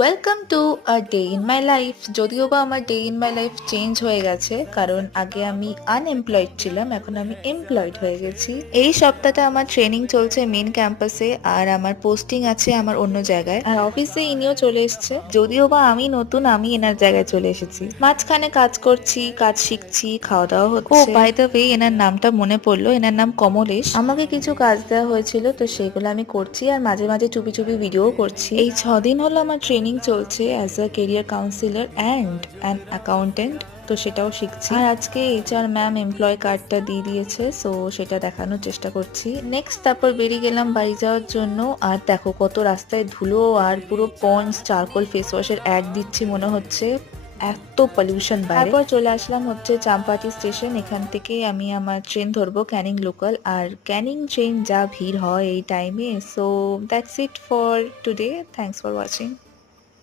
Welcome to a day in my life. যদিও বা আমার day in my life change হয়ে গেছে, কারণ আগে আমি আনএমপ্লয়েড ছিলাম, এখন আমি এমপ্লয়েড হয়ে গেছি। এই সপ্তাহটা আমার ট্রেনিং চলছে মেন ক্যাম্পাসে, আর আমার পোস্টিং আছে আমার অন্য জায়গায়, আর অফিসে ইনিও চলে এসেছে। যদিও বা আমি নতুন, আমি এনার জায়গায় চলে এসেছি। মাঝখানে কাজ করছি, কাজ শিখছি, খাওয়া দাওয়া হচ্ছে। ও বাই দ্য ওয়ে, এনার নামটা মনে পড়লো, এনার নাম কমলেশ। আমাকে কিছু কাজ দেওয়া হয়েছিল, তো সেগুলো আমি করছি, আর মাঝে মাঝে চুপি চুপি ভিডিও করছি। এই 6 দিন হলো আমার ট্রেনিং চলছে as a career councillor and an accountant. তো সেটাও শিখছি, আর আজকে এইচআর ম্যাম এমপ্লয় কার্ডটা দিয়ে দিয়েছে, সো সেটা দেখানোর চেষ্টা করছি। নেক্সট তারপর বেরিয়ে গেলাম বাড়ি যাওয়ার জন্য। আর দেখো কত রাস্তায় ধুলো, আর পুরো পন্ডস চারকোল ফেস ওয়াশের অ্যাড দিচ্ছি মনে হচ্ছে, এত পলিউশন বাইরে। তারপর চলে আসলাম হচ্ছে চাম্পাটি স্টেশন। এখান থেকে আমি আমার ট্রেন ধরবো ক্যানিং লোকাল, আর ক্যানিং ট্রেন যা ভিড় হয় এই টাইমে। So that's it for today, thanks for watching.